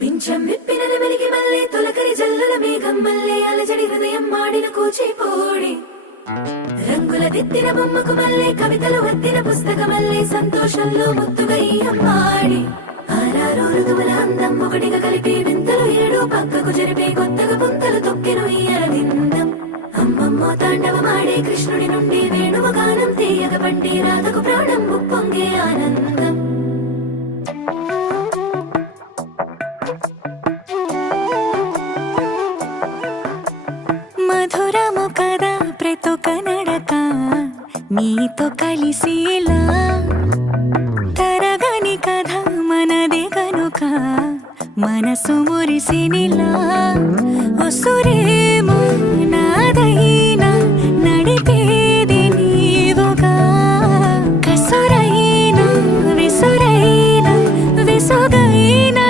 పింఛం విప్పిన వెలిగి మల్లే తొలకరి జల్లుల మేఘం మల్లే అలజడి హృదయం మాడిన కూచిపోడి రంగుల దిద్దిన బొమ్మకు మల్లే కవితలు వద్దిన పుస్తక మల్లే సంతోషంలో ముత్తుగా ఈ అమ్మాడి ఆరారు ఋతువుల అందం ఒకటిగా కలిపి వింతలు ఏడు పక్కకు జరిపే కొత్తగా పుంతలు తొక్కెను ఈ అరవిందం అమ్మమ్మో తాండవమాడే కృష్ణుడి నుండి వేణువ గానం తీయగ పండి రాతకు ప్రాణం ఉప్పొంగే ఆనందం మధురము కదా ప్రతొక నడక నీతో కలిసేలా తరగని కథ మనదే కనుక మనసు మురిసినిలా ఒసురే